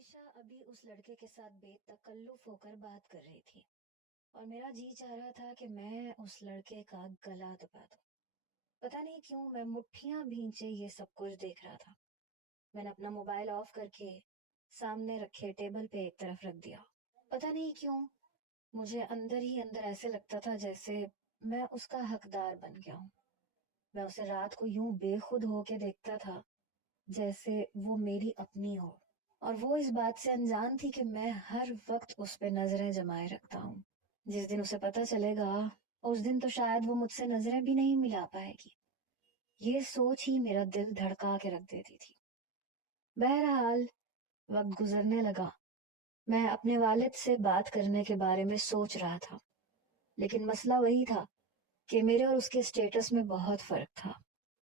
عائشہ ابھی اس لڑکے کے ساتھ بے تکلف ہو کر بات کر رہی تھی اور میرا جی چاہ رہا تھا کہ میں اس لڑکے کا گلا دبا دوں۔ پتہ نہیں کیوں میں مٹھیاں بھینچے یہ سب کچھ دیکھ رہا تھا۔ میں نے اپنا موبائل آف کر کے سامنے رکھے ٹیبل پہ ایک طرف رکھ دیا۔ پتہ نہیں کیوں مجھے اندر ہی اندر ایسے لگتا تھا جیسے میں اس کا حقدار بن گیا ہوں۔ میں اسے رات کو یوں بے خود ہو کے دیکھتا تھا جیسے وہ میری اپنی ہو، اور وہ اس بات سے انجان تھی کہ میں ہر وقت اس پہ نظریں جمائے رکھتا ہوں۔ جس دن اسے پتہ چلے گا اس دن تو شاید وہ مجھ سے نظریں بھی نہیں ملا پائے گی۔ یہ سوچ ہی میرا دل دھڑکا کے رکھ دیتی تھی۔ بہرحال وقت گزرنے لگا۔ میں اپنے والد سے بات کرنے کے بارے میں سوچ رہا تھا، لیکن مسئلہ وہی تھا کہ میرے اور اس کے اسٹیٹس میں بہت فرق تھا۔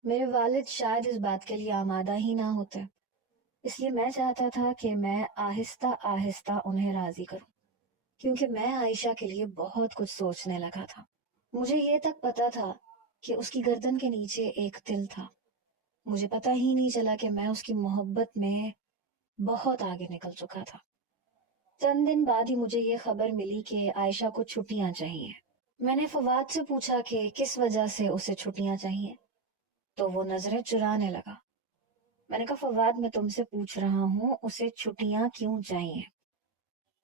میرے والد شاید اس بات کے لیے آمادہ ہی نہ ہوتے، اس لیے میں چاہتا تھا کہ میں آہستہ آہستہ انہیں راضی کروں، کیونکہ میں عائشہ کے لیے بہت کچھ سوچنے لگا تھا۔ مجھے یہ تک پتا تھا کہ اس کی گردن کے نیچے ایک دل تھا۔ مجھے پتا ہی نہیں چلا کہ میں اس کی محبت میں بہت آگے نکل چکا تھا۔ چند دن بعد ہی مجھے یہ خبر ملی کہ عائشہ کو چھٹیاں چاہیے۔ میں نے فواد سے پوچھا کہ کس وجہ سے اسے چھٹیاں چاہیے، تو وہ نظریں چرانے لگا۔ میں نے کہا فواد میں تم سے پوچھ رہا ہوں اسے چھٹیاں کیوں چاہیے؟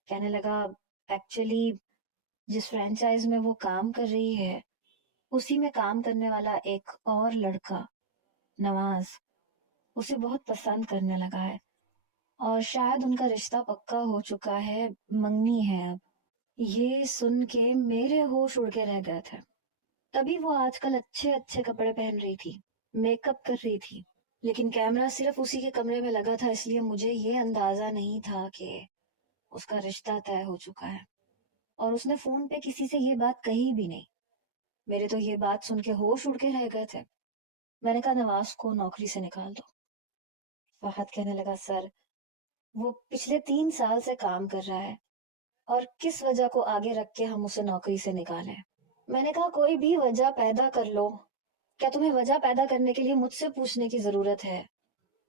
کہنے لگا ایکچولی جس فرینچائز میں وہ کام کر رہی ہے اسی میں کام کرنے والا ایک اور لڑکا نواز اسے بہت پسند کرنے لگا ہے، اور شاید ان کا رشتہ پکا ہو چکا ہے، منگنی ہے اب۔ یہ سن کے میرے ہوش اڑ کے رہ گئے تھے۔ تبھی وہ آج کل اچھے اچھے کپڑے پہن رہی تھی، میک اپ کر رہی تھی، لیکن کیمرہ صرف اسی کے کمرے میں لگا تھا، اس لیے مجھے یہ اندازہ نہیں تھا کہ اس کا رشتہ طے ہو چکا ہے، اور اس نے فون پہ کسی سے یہ بات کہی بھی نہیں۔ میرے تو یہ بات سن کے ہوش اڑ کے رہ گئے تھے۔ میں نے کہا نواز کو نوکری سے نکال دو۔ فہد کہنے لگا سر وہ پچھلے 3 سال سے کام کر رہا ہے، اور کس وجہ کو آگے رکھ کے ہم اسے نوکری سے نکالیں؟ میں نے کہا کوئی بھی وجہ پیدا کر لو، کیا تمہیں وجہ پیدا کرنے کے لیے مجھ سے پوچھنے کی ضرورت ہے؟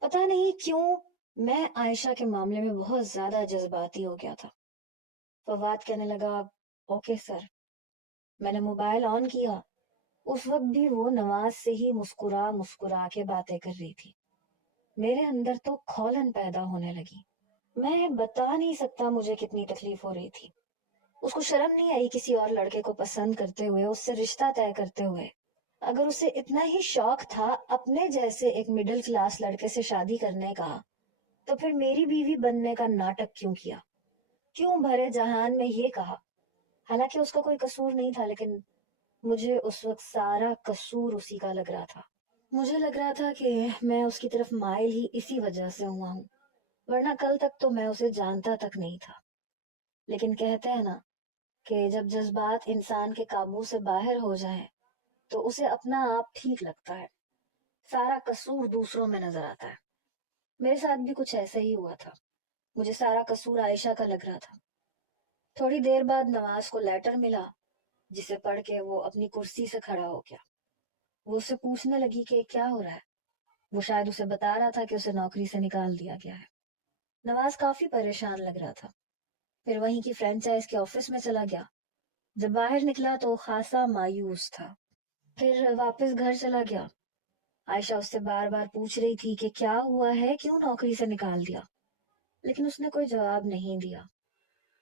پتہ نہیں کیوں میں عائشہ کے معاملے میں بہت زیادہ جذباتی ہو گیا تھا۔ فواد کہنے لگا اوکے سر۔ میں نے موبائل آن کیا، اس وقت بھی وہ نواز سے ہی مسکرا مسکرا کے باتیں کر رہی تھی۔ میرے اندر تو کھولن پیدا ہونے لگی۔ میں بتا نہیں سکتا مجھے کتنی تکلیف ہو رہی تھی۔ اس کو شرم نہیں آئی کسی اور لڑکے کو پسند کرتے ہوئے، اس سے رشتہ طے کرتے ہوئے؟ اگر اسے اتنا ہی شوق تھا اپنے جیسے ایک مڈل کلاس لڑکے سے شادی کرنے کا، تو پھر میری بیوی بننے کا ناٹک کیوں کیا؟ کیوں بھرے جہان میں یہ کہا؟ حالانکہ اس کا کوئی قصور نہیں تھا، لیکن مجھے اس وقت سارا قصور اسی کا لگ رہا تھا۔ مجھے لگ رہا تھا کہ میں اس کی طرف مائل ہی اسی وجہ سے ہوا ہوں، ورنہ کل تک تو میں اسے جانتا تک نہیں تھا۔ لیکن کہتے ہیں نا کہ جب جذبات انسان کے قابو سے باہر ہو جائیں تو اسے اپنا آپ ٹھیک لگتا ہے، سارا قصور دوسروں میں نظر آتا ہے۔ میرے ساتھ بھی کچھ ایسا ہی ہوا تھا، مجھے سارا قصور عائشہ کا لگ رہا تھا۔ تھوڑی دیر بعد نواز کو لیٹر ملا، جسے پڑھ کے وہ اپنی کرسی سے کھڑا ہو گیا۔ وہ اسے پوچھنے لگی کہ کیا ہو رہا ہے۔ وہ شاید اسے بتا رہا تھا کہ اسے نوکری سے نکال دیا گیا ہے۔ نواز کافی پریشان لگ رہا تھا، پھر وہیں کی فرینچائز کے آفس میں چلا گیا۔ جب باہر نکلا تو خاصا مایوس تھا، پھر واپس گھر چلا گیا۔ عائشہ اس سے بار بار پوچھ رہی تھی کہ کیا ہوا ہے، کیوں نوکری سے نکال دیا، لیکن اس نے کوئی جواب نہیں دیا۔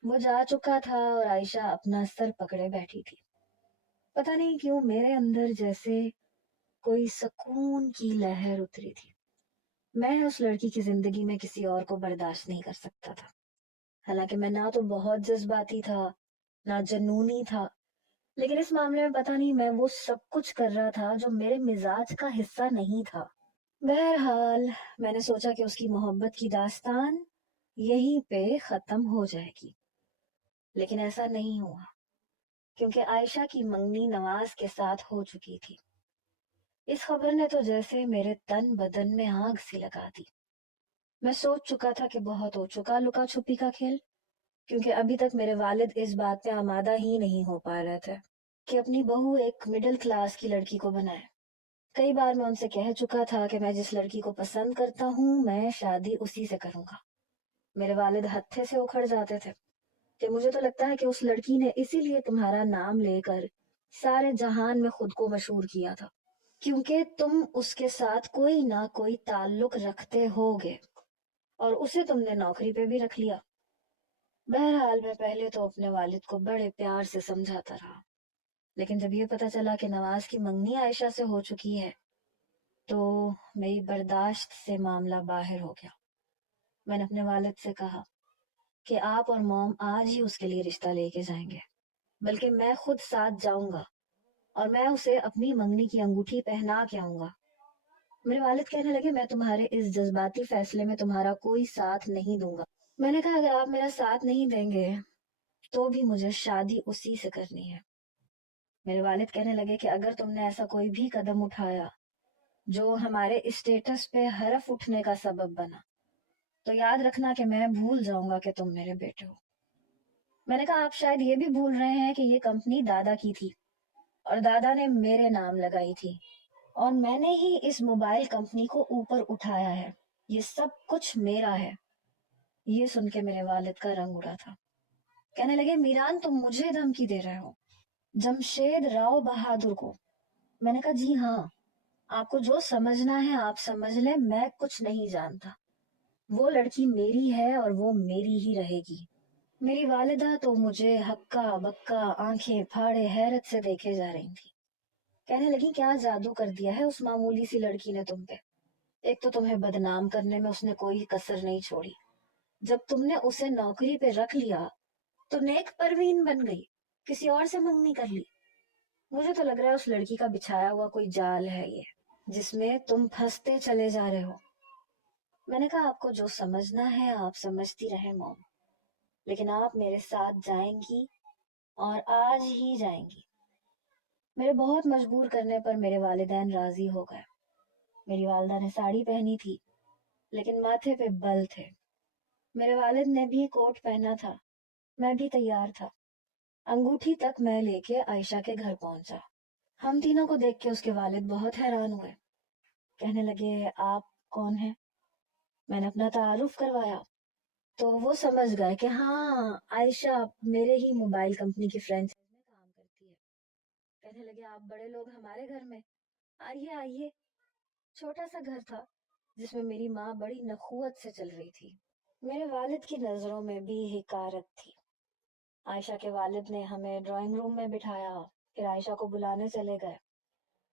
وہ جا چکا تھا اور عائشہ اپنا سر پکڑے بیٹھی تھی۔ پتہ نہیں کیوں میرے اندر جیسے کوئی سکون کی لہر اتری تھی۔ میں اس لڑکی کی زندگی میں کسی اور کو برداشت نہیں کر سکتا تھا، حالانکہ میں نہ تو بہت جذباتی تھا نہ جنونی تھا، لیکن اس معاملے میں پتہ نہیں میں وہ سب کچھ کر رہا تھا جو میرے مزاج کا حصہ نہیں تھا۔ بہرحال میں نے سوچا کہ اس کی محبت کی داستان یہیں پہ ختم ہو جائے گی، لیکن ایسا نہیں ہوا، کیونکہ عائشہ کی منگنی نواز کے ساتھ ہو چکی تھی۔ اس خبر نے تو جیسے میرے تن بدن میں آگ سی لگا دی۔ میں سوچ چکا تھا کہ بہت ہو چکا لکا چھپی کا کھیل، کیونکہ ابھی تک میرے والد اس بات پہ آمادہ ہی نہیں ہو پا رہے تھے کہ اپنی بہو ایک مڈل کلاس کی لڑکی کو بنائے۔ کئی بار میں ان سے کہہ چکا تھا کہ میں جس لڑکی کو پسند کرتا ہوں میں شادی اسی سے کروں گا، میرے والد ہتھے سے اکھڑ جاتے تھے کہ مجھے تو لگتا ہے کہ اس لڑکی نے اسی لیے تمہارا نام لے کر سارے جہان میں خود کو مشہور کیا تھا، کیونکہ تم اس کے ساتھ کوئی نہ کوئی تعلق رکھتے ہوگے اور اسے تم نے نوکری پہ بھی رکھ لیا۔ بہرحال میں پہلے تو اپنے والد کو بڑے پیار سے سمجھاتا رہا، لیکن جب یہ پتا چلا کہ نواز کی منگنی عائشہ سے ہو چکی ہے تو میری برداشت سے معاملہ باہر ہو گیا۔ میں نے اپنے والد سے کہا کہ آپ اور موم آج ہی اس کے لیے رشتہ لے کے جائیں گے، بلکہ میں خود ساتھ جاؤں گا اور میں اسے اپنی منگنی کی انگوٹھی پہنا کے آؤں گا۔ میرے والد کہنے لگے میں تمہارے اس جذباتی فیصلے میں تمہارا کوئی ساتھ نہیں دوں گا۔ میں نے کہا اگر آپ میرا ساتھ نہیں دیں گے تو بھی مجھے شادی اسی سے کرنی ہے۔ میرے والد کہنے لگے کہ اگر تم نے ایسا کوئی بھی قدم اٹھایا جو ہمارے اسٹیٹس پہ حرف اٹھنے کا سبب بنا تو یاد رکھنا کہ میں بھول جاؤں گا کہ تم میرے بیٹے ہو۔ میں نے کہا آپ شاید یہ بھی بھول رہے ہیں کہ یہ کمپنی دادا کی تھی اور دادا نے میرے نام لگائی تھی اور میں نے ہی اس موبائل کمپنی کو اوپر اٹھایا ہے، یہ سب کچھ میرا ہے۔ یہ سن کے میرے والد کا رنگ اڑا تھا، کہنے لگے میران تم مجھے دھمکی دے رہے ہو جمشید راؤ بہادر کو؟ میں نے کہا جی ہاں، آپ کو جو سمجھنا ہے آپ سمجھ لیں، میں کچھ نہیں جانتا، وہ لڑکی میری ہے اور وہ میری ہی رہے گی۔ میری والدہ تو مجھے ہکا بکا آنکھیں پھاڑے حیرت سے دیکھے جا رہی تھی، کہنے لگی کیا جادو کر دیا ہے اس معمولی سی لڑکی نے تم پہ؟ ایک تو تمہیں بدنام کرنے میں اس نے کوئی کسر نہیں چھوڑی، جب تم نے اسے نوکری پہ رکھ لیا تو نیک پروین بن گئی، کسی اور سے منگنی کر لی۔ مجھے تو لگ رہا ہے اس لڑکی کا بچھایا ہوا کوئی جال ہے یہ، جس میں تم پھنستے چلے جا رہے ہو۔ میں نے کہا آپ کو جو سمجھنا ہے آپ سمجھتی رہیں موم، لیکن آپ میرے ساتھ جائیں گی اور آج ہی جائیں گی۔ میرے بہت مجبور کرنے پر میرے والدین راضی ہو گئے۔ میری والدہ نے ساڑی پہنی تھی لیکن ماتھے پہ بل تھے، میرے والد نے بھی کوٹ پہنا تھا، میں بھی تیار تھا۔ انگوٹھی تک میں لے کے عائشہ کے گھر پہنچا۔ ہم تینوں کو دیکھ کے اس کے والد بہت حیران ہوئے، کہنے لگے آپ کون ہیں؟ میں نے اپنا تعارف کروایا تو وہ سمجھ گئے کہ ہاں عائشہ میرے ہی موبائل کمپنی کی فرینچائز میں کام کرتی ہے۔ کہنے لگے آپ بڑے لوگ ہمارے گھر میں، آئیے آئیے۔ چھوٹا سا گھر تھا جس میں میری ماں بڑی نخوت سے چل رہی تھی، میرے والد کی نظروں میں بھی حقارت تھی۔ عائشہ کے والد نے ہمیں ڈرائنگ روم میں بٹھایا، پھر عائشہ کو بلانے چلے گئے۔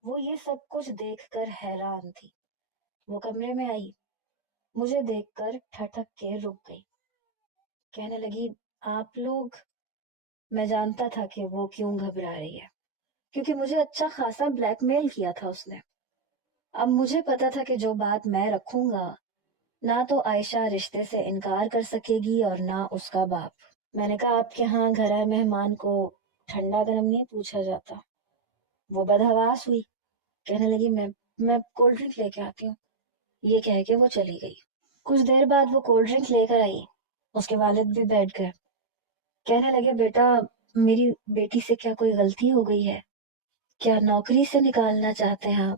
وہ یہ سب کچھ دیکھ کر حیران تھی۔ وہ کمرے میں آئی، مجھے دیکھ کر ٹھٹک کے رک گئی، کہنے لگی آپ لوگ؟ میں جانتا تھا کہ وہ کیوں گھبرا رہی ہے، کیونکہ مجھے اچھا خاصا بلیک میل کیا تھا اس نے۔ اب مجھے پتا تھا کہ جو بات میں رکھوں گا نہ تو عائشہ رشتے سے انکار کر سکے گی اور نہ اس کا باپ۔ میں نے کہا آپ کے ہاں گھر آئے مہمان کو ٹھنڈا گرم نہیں پوچھا جاتا؟ وہ بدحواس ہوئی، کہنے لگی میں کولڈ ڈرنک لے کے آتی ہوں۔ یہ کہہ کے وہ چلی گئی۔ کچھ دیر بعد وہ کولڈ ڈرنک لے کر آئی، اس کے والد بھی بیٹھ گئے، کہنے لگے بیٹا میری بیٹی سے کیا کوئی غلطی ہو گئی ہے؟ کیا نوکری سے نکالنا چاہتے ہیں آپ؟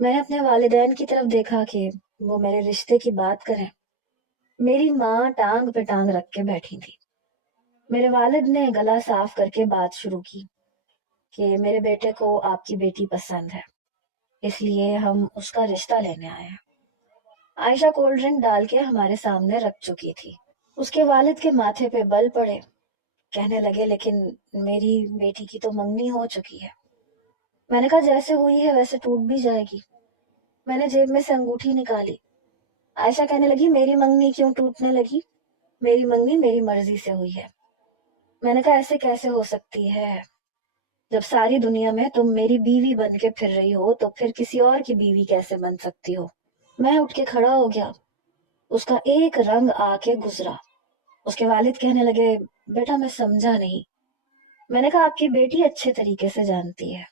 میں نے اپنے والدین کی طرف دیکھا کہ وہ میرے رشتے کی بات کریں۔ میری ماں ٹانگ پہ ٹانگ رکھ کے بیٹھی تھی۔ میرے والد نے گلا صاف کر کے بات شروع کی کہ میرے بیٹے کو آپ کی بیٹی پسند ہے، اس لیے ہم اس کا رشتہ لینے آئے ہیں۔ عائشہ کولڈ ڈرنک ڈال کے ہمارے سامنے رکھ چکی تھی۔ اس کے والد کے ماتھے پہ بل پڑے، کہنے لگے لیکن میری بیٹی کی تو منگنی ہو چکی ہے۔ میں نے کہا جیسے ہوئی ہے ویسے ٹوٹ بھی جائے گی۔ میں نے جیب میں سے انگوٹھی نکالی۔ عائشہ کہنے لگی میری منگنی کیوں ٹوٹنے لگی؟ میری منگنی میری مرضی سے ہوئی ہے۔ میں نے کہا ایسے کیسے ہو سکتی ہے؟ جب ساری دنیا میں تم میری بیوی بن کے پھر رہی ہو تو پھر کسی اور کی بیوی کیسے بن سکتی ہو؟ میں اٹھ کے کھڑا ہو گیا، اس کا ایک رنگ آ کے گزرا۔ اس کے والد کہنے لگے بیٹا میں سمجھا نہیں۔ میں نے کہا آپ کی بیٹی اچھے طریقے سے جانتی ہے۔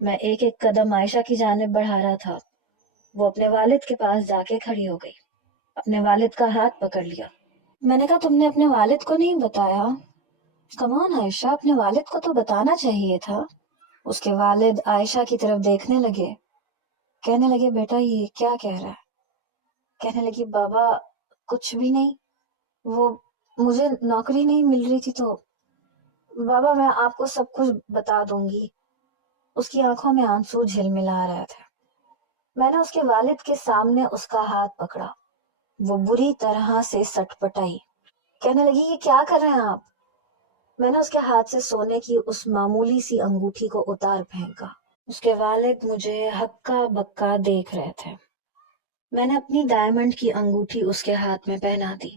میں ایک ایک قدم عائشہ کی جانب بڑھا رہا تھا، وہ اپنے والد کے پاس جا کے کھڑی ہو گئی، اپنے والد کا ہاتھ پکڑ لیا۔ میں نے کہا تم نے اپنے والد کو نہیں بتایا؟ کمان عائشہ اپنے والد کو تو بتانا چاہیے تھا۔ اس کے والد عائشہ کی طرف دیکھنے لگے، کہنے لگے بیٹا یہ کیا کہہ رہا ہے؟ کہنے لگی بابا کچھ بھی نہیں، وہ مجھے نوکری نہیں مل رہی تھی تو بابا میں آپ کو سب کچھ بتا دوں گی۔ اس کی آنکھوں میں آنسو جھلملا رہے تھے۔ میں نے اس کے والد کے سامنے اس کا ہاتھ پکڑا۔ وہ بری طرح سے سٹ پٹائی، کہنے لگی یہ کیا کر رہے ہیں آپ؟ میں نے اس کے ہاتھ سے سونے کی اس معمولی سی انگوٹھی کو اتار پھینکا۔ اس کے والد مجھے ہکا بکا دیکھ رہے تھے۔ میں نے اپنی ڈائمنڈ کی انگوٹھی اس کے ہاتھ میں پہنا دی،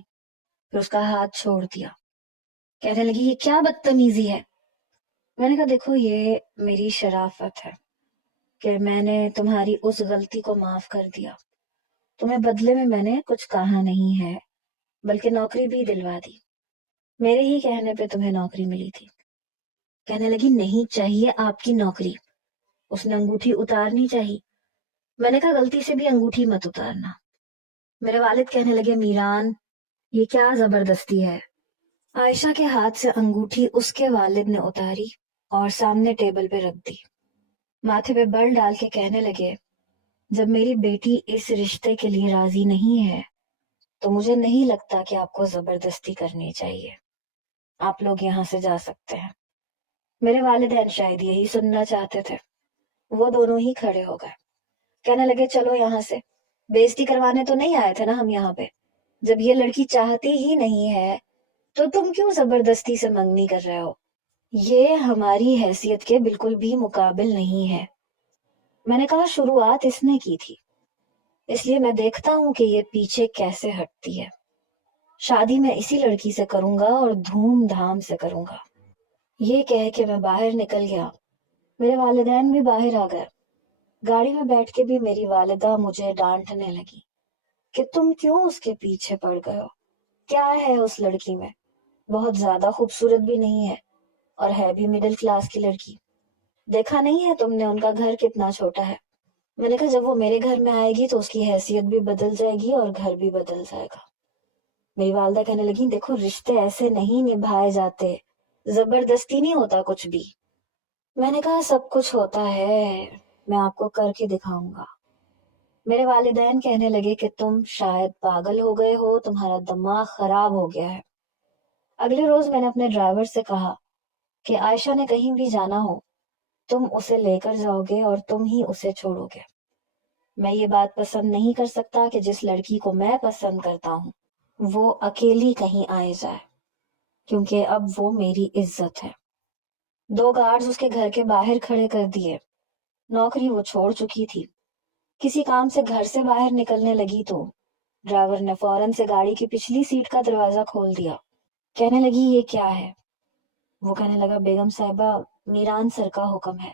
پھر اس کا ہاتھ چھوڑ دیا۔ کہنے لگی یہ کیا بدتمیزی ہے؟ میں نے کہا دیکھو یہ میری شرافت ہے کہ میں نے تمہاری اس غلطی کو معاف کر دیا۔ تمہیں بدلے میں نے کچھ کہا نہیں ہے، بلکہ نوکری بھی دلوا دی۔ میرے ہی کہنے پہ تمہیں نوکری ملی تھی۔ کہنے لگی نہیں چاہیے آپ کی نوکری، اس نے انگوٹھی اتارنی چاہیے۔ میں نے کہا غلطی سے بھی انگوٹھی مت اتارنا۔ میرے والد کہنے لگے میران یہ کیا زبردستی ہے؟ عائشہ کے ہاتھ سے انگوٹھی اس کے والد نے اتاری اور سامنے ٹیبل پہ رکھ دی۔ ماتھے پہ بل ڈال کے کہنے لگے جب میری بیٹی اس رشتے کے لیے راضی نہیں ہے تو مجھے نہیں لگتا کہ آپ کو زبردستی کرنی چاہیے۔ آپ لوگ یہاں سے جا سکتے ہیں۔ میرے والدین شاید یہی سننا چاہتے تھے۔ وہ دونوں ہی کھڑے ہو گئے، کہنے لگے چلو یہاں سے، بےعزتی کروانے تو نہیں آئے تھے نا ہم یہاں پہ۔ جب یہ لڑکی چاہتی ہی نہیں ہے تو تم کیوں زبردستی سے منگنی کر رہے ہو؟ یہ ہماری حیثیت کے بالکل بھی مقابل نہیں ہے۔ میں نے کہا شروعات اس نے کی تھی، اس لیے میں دیکھتا ہوں کہ یہ پیچھے کیسے ہٹتی ہے۔ شادی میں اسی لڑکی سے کروں گا اور دھوم دھام سے کروں گا۔ یہ کہہ کے میں باہر نکل گیا۔ میرے والدین بھی باہر آ گئے۔ گاڑی میں بیٹھ کے بھی میری والدہ مجھے ڈانٹنے لگی کہ تم کیوں اس کے پیچھے پڑ گئے ہو؟ کیا ہے اس لڑکی میں؟ بہت زیادہ خوبصورت بھی نہیں ہے اور ہے بھی مڈل کلاس کی لڑکی۔ دیکھا نہیں ہے تم نے ان کا گھر کتنا چھوٹا ہے؟ میں نے کہا جب وہ میرے گھر میں آئے گی تو اس کی حیثیت بھی بدل جائے گی اور گھر بھی بدل جائے گا۔ میری والدہ کہنے لگی دیکھو رشتے ایسے نہیں نبھائے جاتے، زبردستی نہیں ہوتا کچھ بھی۔ میں نے کہا سب کچھ ہوتا ہے، میں آپ کو کر کے دکھاؤں گا۔ میرے والدین کہنے لگے کہ تم شاید پاگل ہو گئے ہو، تمہارا دماغ خراب ہو گیا ہے۔ اگلے روز میں نے اپنے ڈرائیور سے کہا کہ عائشہ نے کہیں بھی جانا ہو تم اسے لے کر جاؤ گے اور تم ہی اسے چھوڑو گے۔ میں یہ بات پسند نہیں کر سکتا کہ جس لڑکی کو میں پسند کرتا ہوں وہ اکیلی کہیں آئے جائے، کیونکہ اب وہ میری عزت ہے۔ 2 گارڈز اس کے گھر کے باہر کھڑے کر دیے۔ نوکری وہ چھوڑ چکی تھی۔ کسی کام سے گھر سے باہر نکلنے لگی تو ڈرائیور نے فوراً سے گاڑی کی پچھلی سیٹ کا دروازہ کھول دیا۔ کہنے لگی یہ کیا ہے؟ وہ کہنے لگا بیگم صاحبہ میران سر کا حکم ہے،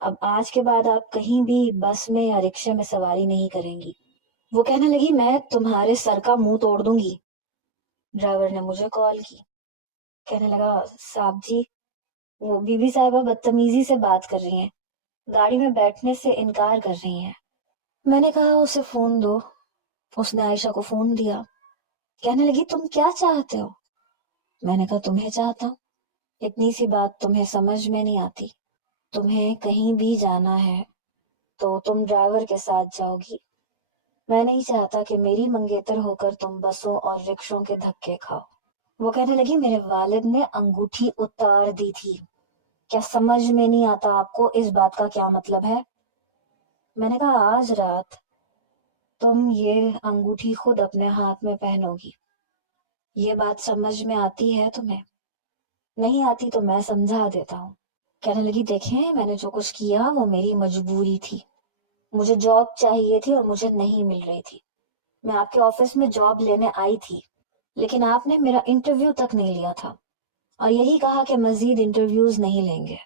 اب آج کے بعد آپ کہیں بھی بس میں یا رکشے میں سواری نہیں کریں گی۔ وہ کہنے لگی میں تمہارے سر کا منہ توڑ دوں گی۔ ڈرائیور نے مجھے کال کی، کہنے لگا صاحب جی وہ بی بی صاحبہ بدتمیزی سے بات کر رہی ہیں، گاڑی میں بیٹھنے سے انکار کر رہی ہیں۔ میں نے کہا اسے فون دو۔ اس نے عائشہ کو فون دیا۔ کہنے لگی تم کیا چاہتے ہو؟ میں نے کہا تمہیں چاہتا ہوں۔ اتنی سی بات تمہیں سمجھ میں نہیں آتی؟ تمہیں کہیں بھی جانا ہے تو تم ڈرائیور کے ساتھ جاؤ گی، میں نہیں چاہتا کہ میری منگیتر ہو کر تم بسوں اور رکشوں کے دھکے کھاؤ۔ وہ کہنے لگی میرے والد نے انگوٹھی اتار دی تھی، کیا سمجھ میں نہیں آتا آپ کو اس بات کا کیا مطلب ہے؟ میں نے کہا آج رات تم یہ انگوٹھی خود اپنے ہاتھ میں پہنو گی۔ یہ بات سمجھ میں آتی ہے تمہیں؟ نہیں آتی تو میں سمجھا دیتا ہوں۔ کہنے لگی دیکھیں میں نے جو کچھ کیا وہ میری مجبوری تھی، مجھے جاب چاہیے تھی اور مجھے نہیں مل رہی تھی۔ میں آپ کے آفس میں جاب لینے آئی تھی لیکن آپ نے میرا انٹرویو تک نہیں لیا تھا اور یہی کہا کہ مزید انٹرویوز نہیں لیں گے۔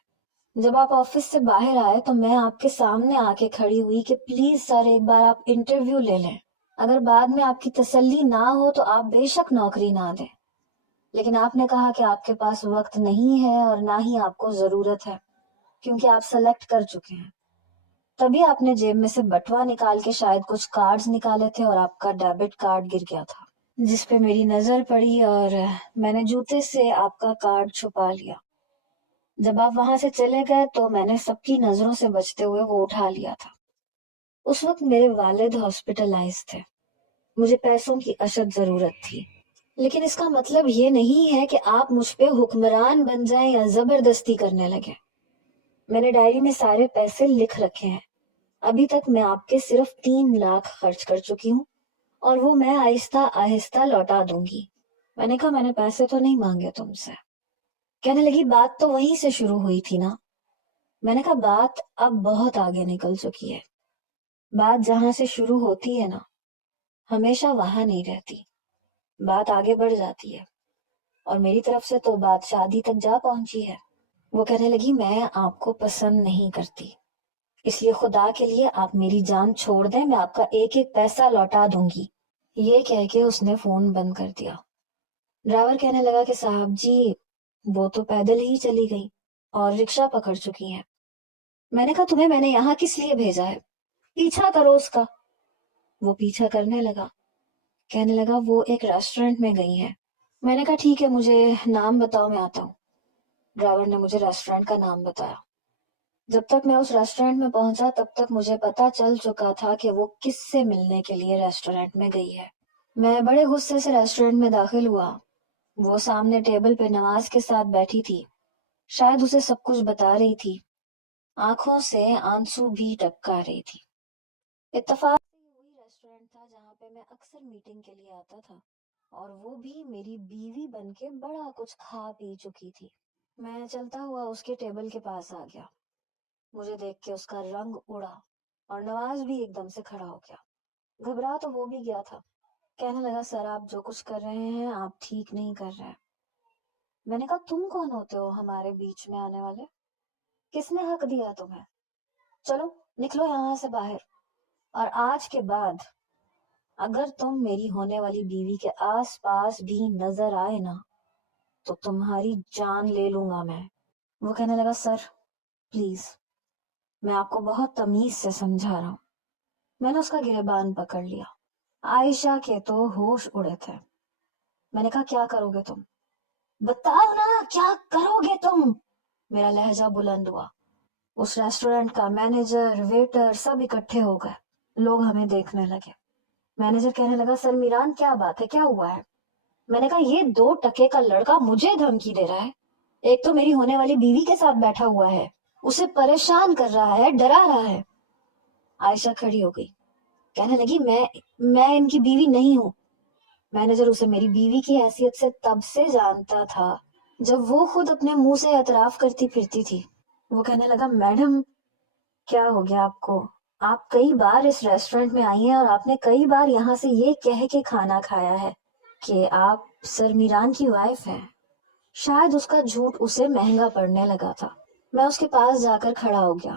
جب آپ آفس سے باہر آئے تو میں آپ کے سامنے آ کے کھڑی ہوئی کہ پلیز سر ایک بار آپ انٹرویو لے لیں، اگر بعد میں آپ کی تسلی نہ ہو تو آپ بے شک نوکری نہ دیں، لیکن آپ نے کہا کہ آپ کے پاس وقت نہیں ہے اور نہ ہی آپ کو ضرورت ہے کیونکہ آپ سلیکٹ کر چکے ہیں۔ تبھی آپ نے جیب میں سے بٹوا نکال کے شاید کچھ کارڈز نکالے تھے اور آپ کا ڈیبٹ کارڈ گر گیا تھا جس پہ میری نظر پڑی اور میں نے جوتے سے آپ کا کارڈ چھپا لیا۔ جب آپ وہاں سے چلے گئے تو میں نے سب کی نظروں سے بچتے ہوئے وہ اٹھا لیا تھا۔ اس وقت میرے والد ہاسپٹلائز تھے، مجھے پیسوں کی اشد ضرورت تھی، لیکن اس کا مطلب یہ نہیں ہے کہ آپ مجھ پہ حکمران بن جائیں یا زبردستی کرنے لگے۔ میں نے ڈائری میں سارے پیسے لکھ رکھے ہیں۔ ابھی تک میں آپ کے صرف 3 لاکھ خرچ کر چکی ہوں، اور وہ میں آہستہ آہستہ لوٹا دوں گی۔ میں نے کہا میں نے پیسے تو نہیں مانگے تم سے۔ کہنے لگی بات تو وہیں سے شروع ہوئی تھی نا۔ میں نے کہا بات اب بہت آگے نکل چکی ہے۔ بات جہاں سے شروع ہوتی ہے نا، ہمیشہ وہاں نہیں رہتی، بات آگے بڑھ جاتی ہے، اور میری طرف سے تو بات شادی تک جا پہنچی ہے۔ وہ کہنے لگی میں آپ کو پسند نہیں کرتی، اس لیے خدا کے لیے آپ میری جان چھوڑ دیں، میں آپ کا ایک ایک پیسہ لوٹا دوں گی۔ یہ کہہ کے اس نے فون بند کر دیا۔ ڈرائیور کہنے لگا کہ صاحب جی وہ تو پیدل ہی چلی گئی اور رکشہ پکڑ چکی ہیں۔ میں نے کہا تمہیں میں نے یہاں کس لیے بھیجا ہے، پیچھا کرو اس کا۔ وہ پیچھا کرنے لگا، کہنے لگا وہ ایک ریسٹورنٹ میں گئی ہیں۔ میں نے کہا ٹھیک ہے مجھے نام بتاؤ میں آتا ہوں۔ ڈرائیور نے مجھے ریسٹورنٹ کا نام بتایا۔ جب تک میں اس ریسٹورنٹ میں پہنچا تب تک مجھے پتا چل چکا تھا کہ وہ کس سے ملنے کے لیے ریسٹورنٹ میں گئی ہے۔ میں بڑے غصے سے ریسٹورنٹ میں داخل ہوا۔ وہ سامنے ٹیبل پہ نواز کے ساتھ بیٹھی تھی، شاید اسے سب کچھ بتا رہی تھی، آنکھوں سے آنسو بھی ٹپکا رہی تھی۔ اتفاق سے یہ وہی ریسٹورنٹ تھا جہاں پہ میں اکثر میٹنگ کے لیے آتا تھا، اور وہ بھی میری بیوی بن کے بڑا کچھ کھا پی چکی تھی۔ میں چلتا ہوا اس کے ٹیبل کے پاس آ گیا۔ مجھے دیکھ کے اس کا رنگ اڑا، اور نواز بھی ایک دم سے کھڑا ہو گیا۔ گھبرا تو وہ بھی گیا تھا۔ کہنے لگا سر آپ جو کچھ کر رہے ہیں آپ ٹھیک نہیں کر رہے۔ میں نے کہا تم کون ہوتے ہو ہمارے بیچ میں آنے والے؟ کس نے حق دیا تمہیں؟ چلو نکلو یہاں سے باہر، اور آج کے بعد اگر تم میری ہونے والی بیوی کے آس پاس بھی نظر آئے نا تو تمہاری جان لے لوں گا میں۔ وہ کہنے لگا سر پلیز، میں آپ کو بہت تمیز سے سمجھا رہا ہوں۔ میں نے اس کا گریبان پکڑ لیا۔ عائشہ کے تو ہوش اڑے تھے۔ میں نے کہا کیا کرو گے تم؟ بتاؤ نا کیا کرو گے تم؟ میرا لہجہ بلند ہوا۔ اس ریسٹورنٹ کا مینیجر، ویٹر سب اکٹھے ہو گئے، لوگ ہمیں دیکھنے لگے۔ مینیجر کہنے لگا سر میران کیا بات ہے، کیا ہوا ہے؟ میں نے کہا یہ 2 ٹکے کا لڑکا مجھے دھمکی دے رہا ہے، ایک تو میری ہونے والی بیوی کے ساتھ بیٹھا ہوا ہے، اسے پریشان کر رہا ہے، ڈرا رہا ہے۔ عائشہ کھڑی ہو گئی، کہنے لگی میں ان کی بیوی نہیں ہوں۔ مینیجر اسے میری بیوی کی حیثیت سے تب سے جانتا تھا جب وہ خود اپنے منہ سے اعتراف کرتی پھرتی تھی۔ وہ کہنے لگا میڈم کیا ہو گیا آپ کو؟ آپ کئی بار اس ریسٹورنٹ میں آئی ہیں اور آپ نے کئی بار یہاں سے یہ کہہ کے کھانا کھایا ہے کہ آپ سر میران کی وائف ہیں۔ شاید اس کا جھوٹ اسے مہنگا پڑنے لگا تھا۔ میں اس کے پاس جا کر کھڑا ہو گیا،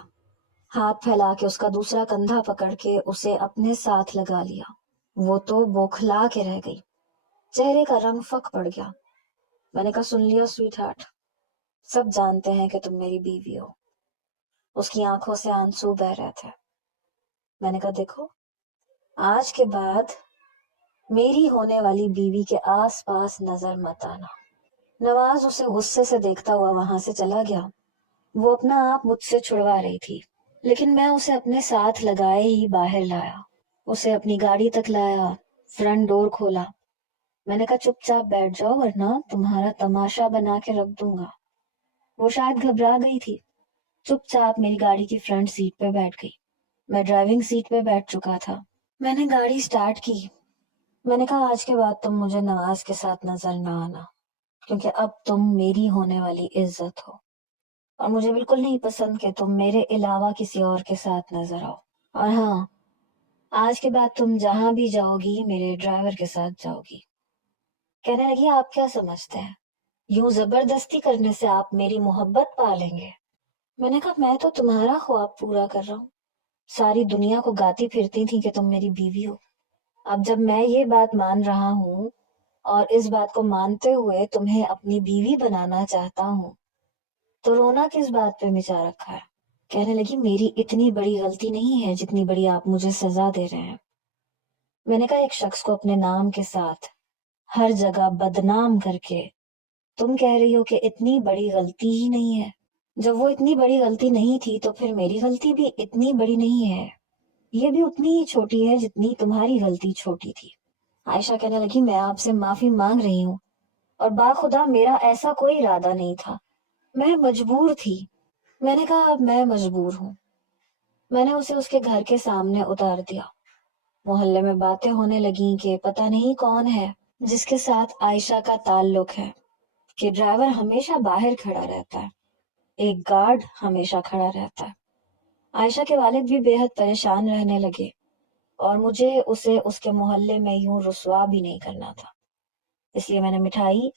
ہاتھ پھیلا کے اس کا دوسرا کندھا پکڑ کے اسے اپنے ساتھ لگا لیا۔ وہ تو بوکھلا کے رہ گئی، چہرے کا رنگ فک پڑ گیا۔ میں نے کہا سن لیا سویٹ ہارٹ، سب جانتے ہیں کہ تم میری بیوی ہو۔ اس کی آنکھوں سے آنسو بہہ رہے تھے۔ میں نے کہا دیکھو آج کے بعد میری ہونے والی بیوی کے آس پاس نظر مت آنا۔ نواز اسے غصے سے دیکھتا ہوا وہاں سے چلا گیا۔ وہ اپنا آپ مجھ سے چھڑوا رہی تھی، لیکن میں اسے اپنے ساتھ لگائے ہی باہر لایا، اسے اپنی گاڑی تک لایا، فرنٹ ڈور کھولا۔ میں نے کہا چپ چاپ بیٹھ جاؤ ورنہ تمہارا تماشا بنا کے رکھ دوں گا۔ وہ شاید گھبرا گئی تھی، چپ چاپ میری گاڑی کی فرنٹ سیٹ پہ بیٹھ گئی۔ میں ڈرائیونگ سیٹ پہ بیٹھ چکا تھا۔ میں نے گاڑی سٹارٹ کی۔ میں نے کہا آج کے بعد تم مجھے نواز کے ساتھ نظر نہ آنا، کیونکہ اب تم میری ہونے والی عزت ہو، اور مجھے بالکل نہیں پسند کہ تم میرے علاوہ کسی اور کے ساتھ نظر آؤ۔ اور ہاں آج کے بعد تم جہاں بھی جاؤ گی میرے ڈرائیور کے ساتھ جاؤ گی۔ کہنے لگی آپ کیا سمجھتے ہیں یوں زبردستی کرنے سے آپ میری محبت پا لیں گے؟ میں نے کہا میں تو تمہارا خواب پورا کر رہا ہوں، ساری دنیا کو گاتی پھرتی تھی کہ تم میری بیوی ہو، اب جب میں یہ بات مان رہا ہوں اور اس بات کو مانتے ہوئے تمہیں اپنی بیوی بنانا چاہتا ہوں تو رونا کس بات پہ مچا رکھا ہے؟ کہنے لگی میری اتنی بڑی غلطی نہیں ہے جتنی بڑی آپ مجھے سزا دے رہے ہیں۔ میں نے کہا ایک شخص کو اپنے نام کے ساتھ ہر جگہ بدنام کر کے تم کہہ رہی ہو کہ اتنی بڑی غلطی ہی نہیں ہے؟ جب وہ اتنی بڑی غلطی نہیں تھی تو پھر میری غلطی بھی اتنی بڑی نہیں ہے، یہ بھی اتنی ہی چھوٹی ہے جتنی تمہاری غلطی چھوٹی تھی۔ عائشہ کہنے لگی میں آپ سے معافی مانگ رہی ہوں اور باخدا میرا ایسا کوئی ارادہ نہیں تھا، میں مجبور تھی۔ میں نے کہا اب میں مجبور ہوں۔ میں نے اسے اس کے گھر کے سامنے اتار دیا۔ محلے میں باتیں ہونے لگیں کہ پتہ نہیں کون ہے جس کے ساتھ عائشہ کا تعلق ہے، کہ ڈرائیور ہمیشہ باہر کھڑا رہتا ہے، ایک گارڈ ہمیشہ کھڑا رہتا ہے۔ عائشہ کے والد بھی بے حد پریشان رہنے لگے اور مجھے اسے اس کے محلے میں یوں رسوا بھی نہیں کرنا تھا، اس لیے میں نے مٹھائی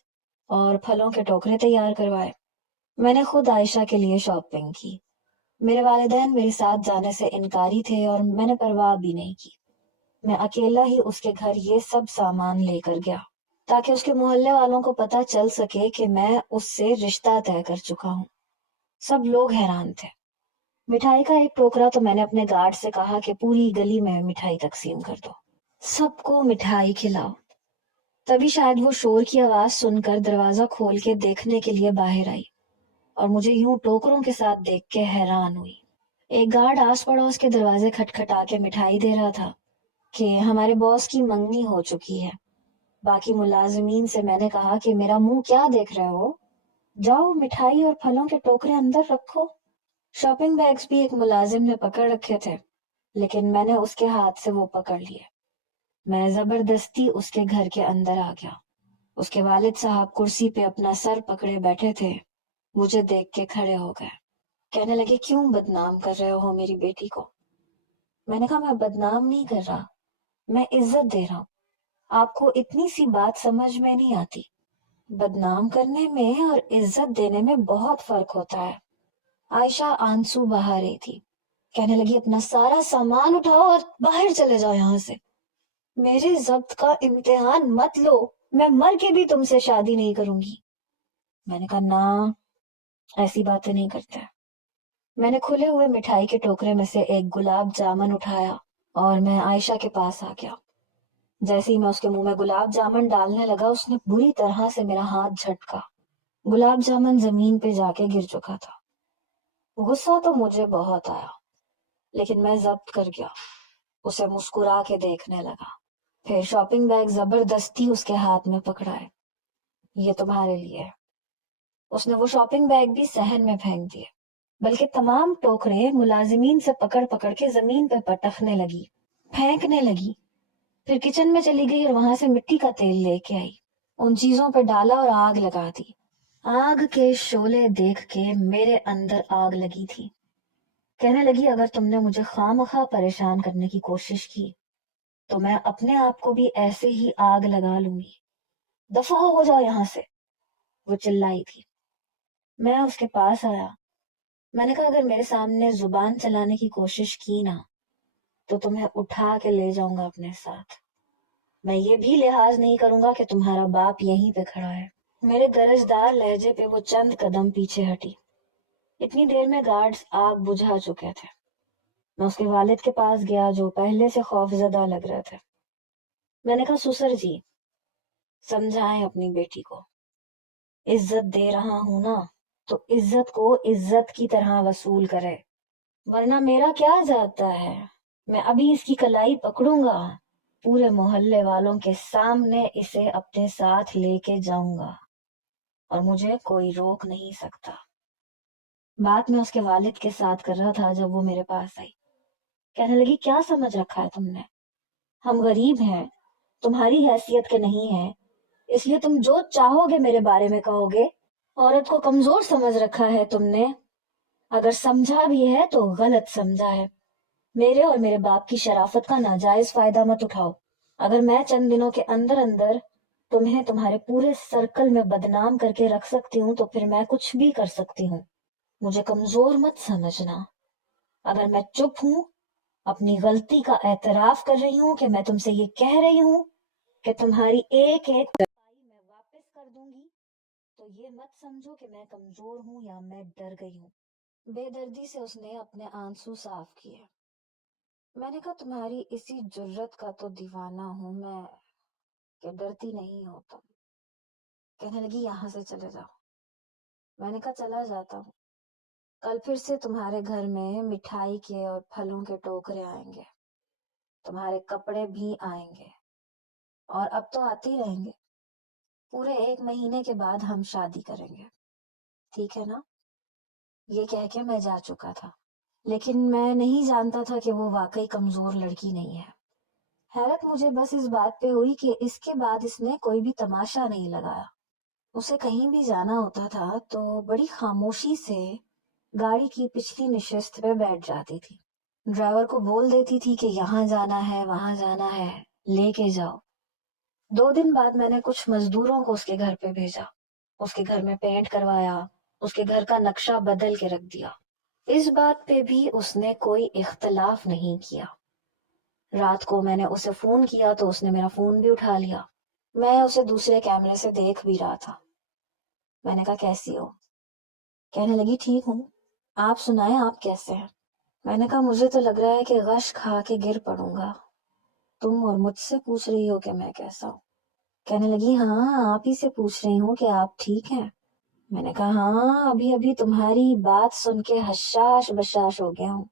اور پھلوں کے ٹوکرے تیار کروائے۔ میں نے خود عائشہ کے لیے شاپنگ کی۔ میرے والدین میرے ساتھ جانے سے انکاری تھے اور میں نے پرواہ بھی نہیں کی۔ میں اکیلا ہی اس کے گھر یہ سب سامان لے کر گیا تاکہ اس کے محلے والوں کو پتہ چل سکے کہ میں اس سے رشتہ طے کر چکا ہوں۔ سب لوگ حیران تھے۔ مٹھائی کا ایک ٹوکرا تو میں نے اپنے گارڈ سے کہا کہ پوری گلی میں مٹھائی تقسیم کر دو، سب کو مٹھائی کھلاؤ۔ تبھی شاید وہ شور کی آواز سن کر دروازہ کھول کے دیکھنے کے لیے باہر آئی اور مجھے یوں ٹوکروں کے ساتھ دیکھ کے حیران ہوئی۔ ایک گارڈ آس پڑوس کے دروازے کھٹکھٹا کے مٹھائی دے رہا تھا کہ ہمارے باس کی منگنی ہو چکی ہے۔ باقی ملازمین سے میں نے کہا کہ میرا منہ کیا دیکھ رہے ہو، جاؤ مٹھائی اور پھلوں کے ٹوکرے اندر رکھو۔ شاپنگ بیگز بھی ایک ملازم نے پکڑ رکھے تھے، لیکن میں نے اس کے ہاتھ سے وہ پکڑ لیے۔ میں زبردستی اس کے گھر کے اندر آ گیا۔ اس کے والد صاحب کرسی پہ اپنا سر پکڑے بیٹھے تھے، مجھے دیکھ کے کھڑے ہو گئے۔ کہنے لگے کیوں بدنام کر رہے ہو میری بیٹی کو؟ میں نے کہا میں بدنام نہیں کر رہا، میں عزت دے رہا ہوں۔ آپ کو اتنی سی بات سمجھ میں نہیں آتی، بدنام کرنے میں اور عزت دینے میں بہت فرق ہوتا ہے۔ عائشہ آنسو بہا رہی تھی، کہنے لگی اپنا سارا سامان اٹھاؤ اور باہر چلے جاؤ یہاں سے، میرے ضبط کا امتحان مت لو، میں مر کے بھی تم سے شادی نہیں کروں گی۔ میں نے کہا نہ، ایسی باتیں نہیں کرتے۔ میں نے کھلے ہوئے مٹھائی کے ٹوکرے میں سے ایک گلاب جامن اٹھایا اور میں عائشہ کے پاس آ گیا۔ جیسے ہی میں اس کے منہ میں گلاب جامن ڈالنے لگا، اس نے بری طرح سے میرا ہاتھ جھٹکا۔ گلاب جامن زمین پہ جا کے گر چکا تھا۔ غصہ تو مجھے بہت آیا، لیکن میں ضبط کر گیا، اسے مسکرا کے دیکھنے لگا، پھر شاپنگ بیگ زبردستی اس کے ہاتھ میں پکڑائے۔ یہ تمہارے لیے ہے۔ اس نے وہ شاپنگ بیگ بھی صحن میں پھینک دیے، بلکہ تمام ٹوکرے ملازمین سے پکڑ پکڑ کے زمین پہ پٹخنے لگی، پھینکنے لگی۔ پھر کچن میں چلی گئی اور وہاں سے مٹی کا تیل لے کے آئی، ان چیزوں پہ ڈالا اور آگ لگا دی۔ آگ کے شعلے دیکھ کے میرے اندر آگ لگی تھی۔ کہنے لگی اگر تم نے مجھے خواہ پریشان کرنے کی کوشش کی تو میں اپنے آپ کو بھی ایسے ہی آگ لگا لوں گی، دفع ہو جاؤ یہاں سے، وہ چلائی تھی۔ میں اس کے پاس آیا، میں نے کہا اگر میرے سامنے زبان چلانے کی کوشش کی نا تو تمہیں اٹھا کے لے جاؤں گا اپنے ساتھ۔ میں یہ بھی لحاظ نہیں کروں گا کہ تمہارا باپ یہیں پہ کھڑا ہے۔ میرے درجدار لہجے پہ وہ چند قدم پیچھے ہٹی۔ اتنی دیر میں گارڈز آگ بجھا چکے تھے۔ میں اس کے والد کے پاس گیا جو پہلے سے خوف زدہ لگ رہے تھے۔ میں نے کہا سسر جی، سمجھائیں اپنی بیٹی کو، عزت دے رہا ہوں نا تو عزت کو عزت کی طرح وصول کرے، ورنہ میرا کیا جاتا ہے، میں ابھی اس کی کلائی پکڑوں گا، پورے محلے والوں کے سامنے اسے اپنے ساتھ لے کے جاؤں گا اور مجھے کوئی روک نہیں سکتا۔ بات میں اس کے والد کے ساتھ کر رہا تھا جب وہ میرے پاس آئی۔ کہنے لگی کیا سمجھ رکھا ہے تم نے، ہم غریب ہیں، تمہاری حیثیت کے نہیں ہیں، اس لیے تم جو چاہو گے میرے بارے میں کہو گے۔ عورت کو کمزور سمجھ رکھا ہے تم نے، اگر سمجھا بھی ہے تو غلط سمجھا ہے۔ میرے اور میرے باپ کی شرافت کا ناجائز فائدہ مت اٹھاؤ۔ اگر میں چند دنوں کے اندر اندر تمہیں تمہارے پورے سرکل میں بدنام کر کے رکھ سکتی ہوں تو پھر میں کچھ بھی کر سکتی ہوں، مجھے کمزور مت سمجھنا۔ اگر میں چپ ہوں، اپنی غلطی کا اعتراف کر رہی ہوں کہ میں تم سے یہ کہہ رہی ہوں کہ تمہاری ایک ایک پائی میں واپس کر دوں گی، تو یہ مت سمجھو کہ میں کمزور ہوں یا میں ڈر گئی ہوں۔ بے دردی سے اس نے اپنے آنسو صاف کیے۔ میں نے کہا تمہاری اسی جرت کا تو دیوانہ ہوں میں کہ ڈرتی نہیں ہو تم۔ کہنے لگی یہاں سے چلے جاؤ۔ میں نے کہا چلا جاتا ہوں، کل پھر سے تمہارے گھر میں مٹھائی کے اور پھلوں کے ٹوکرے آئیں گے، تمہارے کپڑے بھی آئیں گے، اور اب تو آتے ہی رہیں گے. پورے 1 مہینے کے بعد ہم شادی کریں گے, ٹھیک ہے نا؟ یہ کہہ کے میں جا چکا تھا, لیکن میں نہیں جانتا تھا کہ وہ واقعی کمزور لڑکی نہیں ہے. حیرت مجھے بس اس بات پہ ہوئی کہ اس کے بعد اس نے کوئی بھی تماشا نہیں لگایا. اسے کہیں بھی جانا ہوتا تھا تو بڑی خاموشی سے گاڑی کی پچھلی نشست پہ بیٹھ جاتی تھی. ڈرائیور کو بول دیتی تھی کہ یہاں جانا ہے, وہاں جانا ہے, لے کے جاؤ. 2 دن بعد میں نے کچھ مزدوروں کو اس کے گھر پہ بھیجا. اس کے گھر میں پینٹ کروایا, اس کے گھر کا نقشہ بدل کے رکھ دیا. اس بات پہ بھی اس نے کوئی اختلاف نہیں کیا. رات کو میں نے اسے فون کیا تو اس نے میرا فون بھی اٹھا لیا. میں اسے دوسرے کیمرے سے دیکھ بھی رہا تھا. میں نے کہا کیسی ہو؟ کہنے لگی ٹھیک ہوں, آپ سنائیں آپ کیسے ہیں؟ میں نے کہا مجھے تو لگ رہا ہے کہ غش کھا کے گر پڑوں گا. تم اور مجھ سے پوچھ رہی ہو کہ میں کیسا ہوں؟ کہنے لگی ہاں آپ ہی سے پوچھ رہی ہوں کہ آپ ٹھیک ہیں. میں نے کہا ہاں ابھی ابھی تمہاری بات سن کے حشاش بشاش ہو گیا ہوں.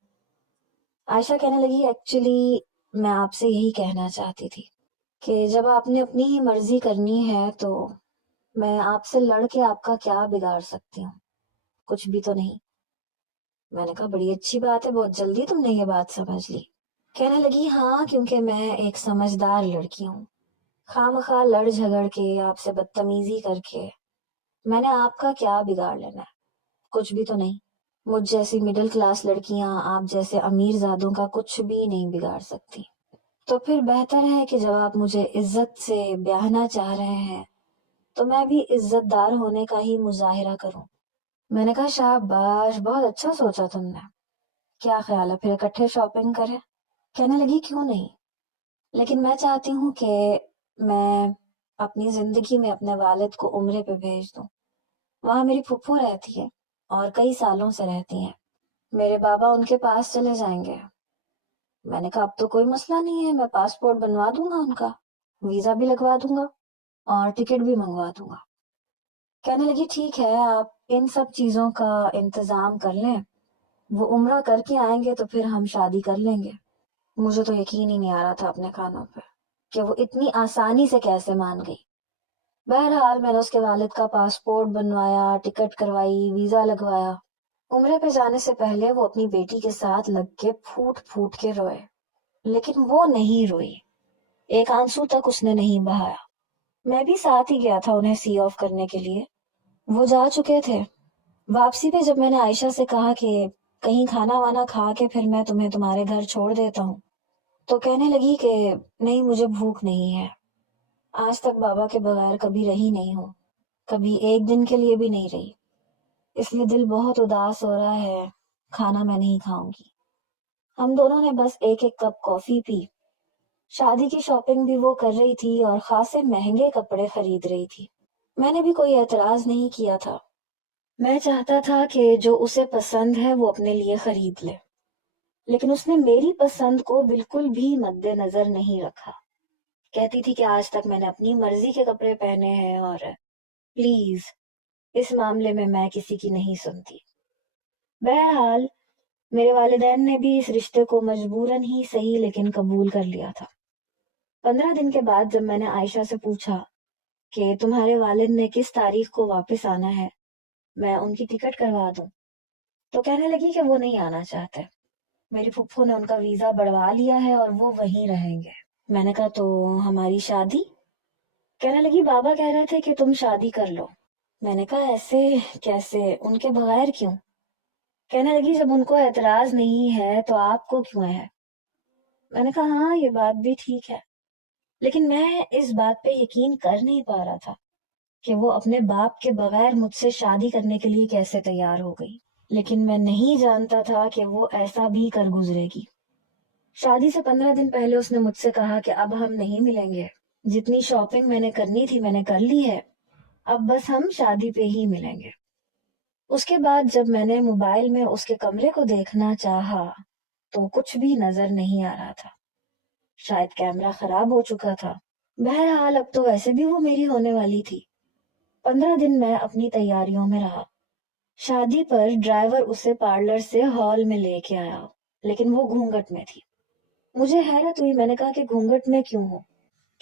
عائشہ کہنے لگی ایکچولی میں آپ سے یہی کہنا چاہتی تھی کہ جب آپ نے اپنی ہی مرضی کرنی ہے تو میں آپ سے لڑ کے آپ کا کیا بگاڑ سکتی ہوں؟ کچھ بھی تو نہیں. میں نے کہا بڑی اچھی بات ہے, بہت جلدی تم نے یہ بات سمجھ لی. کہنے لگی ہاں کیونکہ میں ایک سمجھدار لڑکی ہوں. خواہ لڑ جھگڑ کے آپ سے بدتمیزی کر کے میں نے آپ کا کیا بگاڑ لینا ہے؟ کچھ بھی تو نہیں. مجھ جیسی مڈل کلاس لڑکیاں آپ جیسے امیر زادوں کا کچھ بھی نہیں بگاڑ سکتی. تو پھر بہتر ہے کہ جب آپ مجھے عزت سے بیاہنا چاہ رہے ہیں تو میں بھی عزت دار ہونے کا ہی مظاہرہ کروں. میں نے کہا شاباش, بہت اچھا سوچا تم نے. کیا خیال ہے پھر اکٹھے شاپنگ کریں؟ کہنے لگی کیوں نہیں, لیکن میں چاہتی ہوں کہ میں اپنی زندگی میں اپنے والد کو عمرے پہ بھیج دوں. وہاں میری پھپھو رہتی ہے اور کئی سالوں سے رہتی ہیں. میرے بابا ان کے پاس چلے جائیں گے. میں نے کہا اب تو کوئی مسئلہ نہیں ہے, میں پاسپورٹ بنوا دوں گا ان کا, ویزا بھی لگوا دوں گا اور ٹکٹ بھی منگوا دوں گا. کہنے لگی ٹھیک ہے آپ ان سب چیزوں کا انتظام کر لیں, وہ عمرہ کر کے آئیں گے تو پھر ہم شادی کر لیں گے. مجھے تو یقین ہی نہیں آ رہا تھا اپنے کانوں پہ کہ وہ اتنی آسانی سے کیسے مان گئی. بہرحال میں نے اس کے والد کا پاسپورٹ بنوایا, ٹکٹ کروائی, ویزا لگوایا. عمرے پہ جانے سے پہلے وہ اپنی بیٹی کے ساتھ لگ کے پھوٹ پھوٹ کے روئے, لیکن وہ نہیں روئی, ایک آنسو تک اس نے نہیں بہایا. میں بھی ساتھ ہی گیا تھا انہیں سی آف کرنے کے لیے. وہ جا چکے تھے. واپسی پہ جب میں نے عائشہ سے کہا کہ کہیں کھانا وانا کھا کے پھر میں تمہیں تمہارے گھر چھوڑ دیتا ہوں, تو کہنے لگی کہ نہیں مجھے بھوک نہیں ہے. آج تک بابا کے بغیر کبھی رہی نہیں ہوں, کبھی ایک دن کے لیے بھی نہیں رہی, اس لیے دل بہت اداس ہو رہا ہے, کھانا میں نہیں کھاؤں گی. ہم دونوں نے بس ایک ایک کپ کافی پی. شادی کی شاپنگ بھی وہ کر رہی تھی اور خاصے مہنگے کپڑے خرید رہی تھی. میں نے بھی کوئی اعتراض نہیں کیا تھا. میں چاہتا تھا کہ جو اسے پسند ہے وہ اپنے لیے خرید لے, لیکن اس نے میری پسند کو بالکل بھی مد نظر نہیں رکھا. کہتی تھی کہ آج تک میں نے اپنی مرضی کے کپڑے پہنے ہیں اور پلیز اس معاملے میں کسی کی نہیں سنتی. بہرحال میرے والدین نے بھی اس رشتے کو مجبوراً ہی صحیح لیکن قبول کر لیا تھا. 15 دن کے بعد جب میں نے عائشہ سے پوچھا کہ تمہارے والد نے کس تاریخ کو واپس آنا ہے, میں ان کی ٹکٹ کروا دوں, تو کہنے لگی کہ وہ نہیں آنا چاہتے. میری پھپھو نے ان کا ویزا بڑھوا لیا ہے اور وہ وہیں رہیں گے. میں نے کہا تو ہماری شادی؟ کہنے لگی بابا کہہ رہے تھے کہ تم شادی کر لو. میں نے کہا ایسے کیسے, ان کے بغیر کیوں؟ کہنے لگی جب ان کو اعتراض نہیں ہے تو آپ کو کیوں ہے؟ میں نے کہا ہاں یہ بات بھی ٹھیک ہے, لیکن میں اس بات پہ یقین کر نہیں پا رہا تھا کہ وہ اپنے باپ کے بغیر مجھ سے شادی کرنے کے لیے کیسے تیار ہو گئی. لیکن میں نہیں جانتا تھا کہ وہ ایسا بھی کر گزرے گی. شادی سے 15 دن پہلے اس نے مجھ سے کہا کہ اب ہم نہیں ملیں گے, جتنی شاپنگ میں نے کرنی تھی میں نے کر لی ہے, اب بس ہم شادی پہ ہی ملیں گے. اس کے بعد جب میں نے موبائل میں اس کے کمرے کو دیکھنا چاہا تو کچھ بھی نظر نہیں آ رہا تھا. شاید کیمرہ خراب ہو چکا تھا. بہرحال اب تو ویسے بھی وہ میری ہونے والی تھی. 15 دن میں اپنی تیاریوں میں رہا. شادی پر ڈرائیور اسے پارلر سے ہال میں لے کے آیا, لیکن وہ گھونگھٹ میں تھی. مجھے حیرت ہوئی, میں نے کہا کہ گھونگھٹ میں کیوں ہو؟